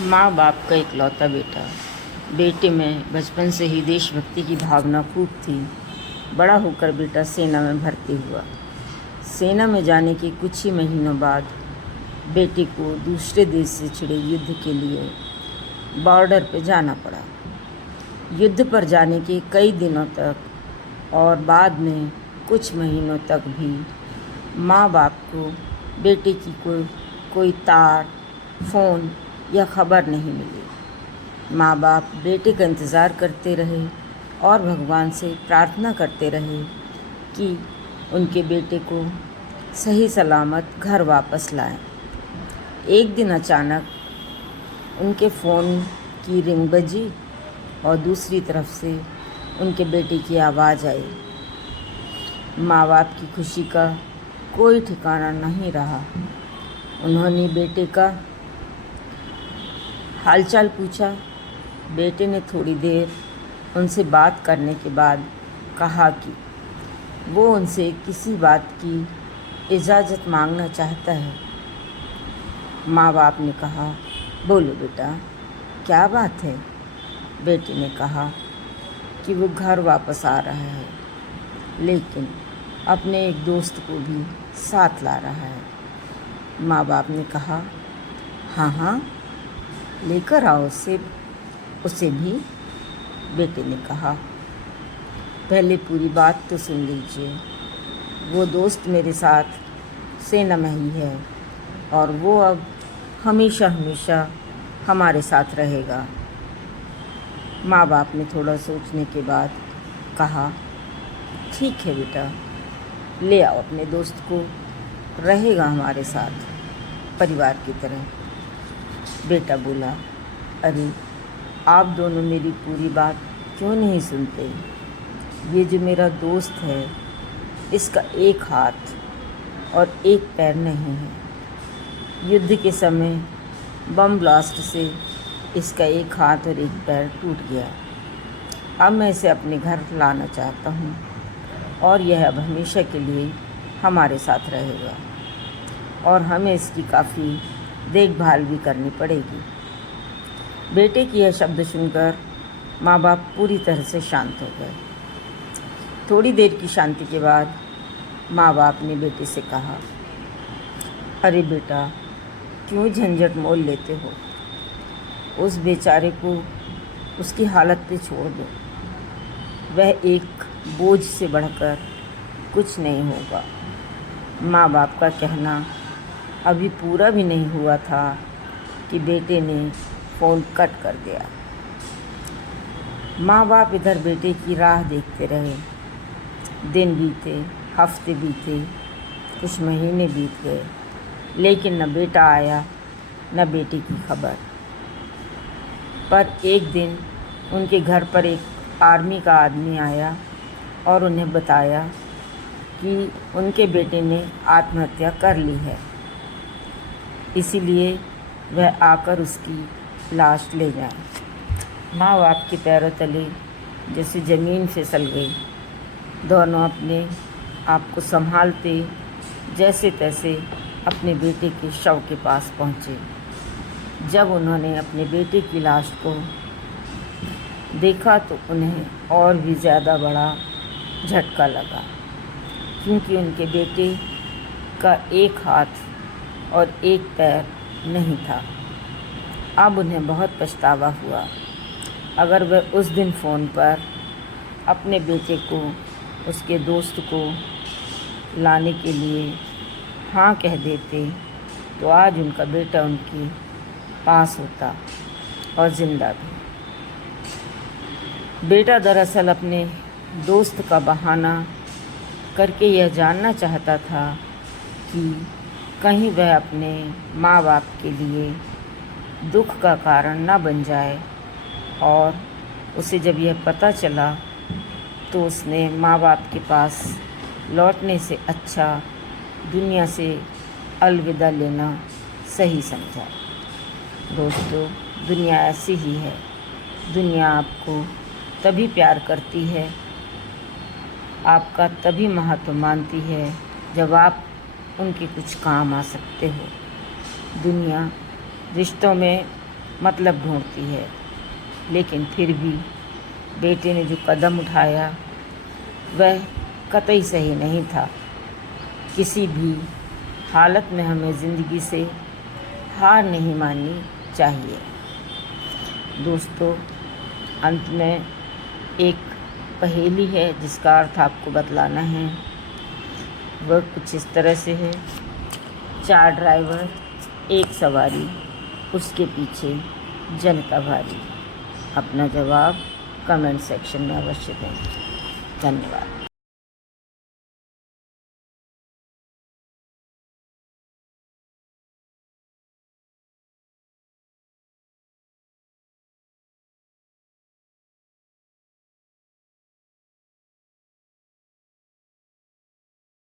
माँ बाप का इकलौता बेटा। बेटे में बचपन से ही देशभक्ति की भावना खूब थी। बड़ा होकर बेटा सेना में भर्ती हुआ। सेना में जाने के कुछ ही महीनों बाद बेटे को दूसरे देश से छिड़े युद्ध के लिए बॉर्डर पर जाना पड़ा। युद्ध पर जाने के कई दिनों तक और बाद में कुछ महीनों तक भी माँ बाप को बेटे की कोई तार, फ़ोन या खबर नहीं मिली। माँ बाप बेटे का इंतज़ार करते रहे और भगवान से प्रार्थना करते रहे कि उनके बेटे को सही सलामत घर वापस लाएं। एक दिन अचानक उनके फ़ोन की रिंग बजी और दूसरी तरफ से उनके बेटे की आवाज़ आई। माँ बाप की खुशी का कोई ठिकाना नहीं रहा। उन्होंने बेटे का हालचाल पूछा। बेटे ने थोड़ी देर उनसे बात करने के बाद कहा कि वो उनसे किसी बात की इजाज़त मांगना चाहता है। माँ बाप ने कहा, बोलो बेटा, क्या बात है? बेटे ने कहा कि वो घर वापस आ रहा है, लेकिन अपने एक दोस्त को भी साथ ला रहा है। माँ बाप ने कहा, हाँ हाँ, लेकर आओ उसे भी। बेटे ने कहा, पहले पूरी बात तो सुन लीजिए। वो दोस्त मेरे साथ सेना में ही है और वो अब हमेशा हमेशा हमारे साथ रहेगा। माँ बाप ने थोड़ा सोचने के बाद कहा, ठीक है बेटा, ले आओ अपने दोस्त को, रहेगा हमारे साथ परिवार की तरह। बेटा बोला, अरे आप दोनों मेरी पूरी बात क्यों नहीं सुनते? ये जो मेरा दोस्त है, इसका एक हाथ और एक पैर नहीं है। युद्ध के समय बम ब्लास्ट से इसका एक हाथ और एक पैर टूट गया। अब मैं इसे अपने घर लाना चाहता हूँ और यह अब हमेशा के लिए हमारे साथ रहेगा और हमें इसकी काफ़ी देखभाल भी करनी पड़ेगी। बेटे की यह शब्द सुनकर माँ बाप पूरी तरह से शांत हो गए। थोड़ी देर की शांति के बाद माँ बाप ने बेटे से कहा, अरे बेटा, क्यों झंझट मोल लेते हो? उस बेचारे को उसकी हालत पे छोड़ दो। वह एक बोझ से बढ़कर कुछ नहीं होगा। माँ बाप का कहना अभी पूरा भी नहीं हुआ था कि बेटे ने फ़ोन कट कर दिया। माँ बाप इधर बेटे की राह देखते रहे। दिन बीते, हफ्ते बीते, कुछ महीने बीत गए, लेकिन न बेटा आया न बेटे की खबर। पर एक दिन उनके घर पर एक आर्मी का आदमी आया और उन्हें बताया कि उनके बेटे ने आत्महत्या कर ली है, इसीलिए वह आकर उसकी लाश ले जाए। माँ बाप के पैरों तले जैसे ज़मीन फिसल गई। दोनों अपने आप को संभालते जैसे तैसे अपने बेटे के शव के पास पहुँचे। जब उन्होंने अपने बेटे की लाश को देखा तो उन्हें और भी ज़्यादा बड़ा झटका लगा, क्योंकि उनके बेटे का एक हाथ और एक पैर नहीं था। अब उन्हें बहुत पछतावा हुआ। अगर वह उस दिन फ़ोन पर अपने बेटे को, उसके दोस्त को लाने के लिए हाँ कह देते तो आज उनका बेटा उनके पास होता और ज़िंदा भी। बेटा दरअसल अपने दोस्त का बहाना करके यह जानना चाहता था कि कहीं वह अपने माँ बाप के लिए दुख का कारण न बन जाए, और उसे जब यह पता चला तो उसने माँ बाप के पास लौटने से अच्छा दुनिया से अलविदा लेना सही समझा। दोस्तों, दुनिया ऐसी ही है। दुनिया आपको तभी प्यार करती है, आपका तभी महत्व मानती है जब आप उनके कुछ काम आ सकते हो। दुनिया रिश्तों में मतलब ढूंढती है, लेकिन फिर भी बेटे ने जो कदम उठाया वह कतई सही नहीं था। किसी भी हालत में हमें ज़िंदगी से हार नहीं माननी चाहिए। दोस्तों, अंत में एक पहेली है जिसका अर्थ आपको बतलाना है। वह कुछ इस तरह से है। 4 ड्राइवर, 1 सवारी, उसके पीछे जनता भारी। अपना जवाब कमेंट सेक्शन में अवश्य दें। धन्यवाद।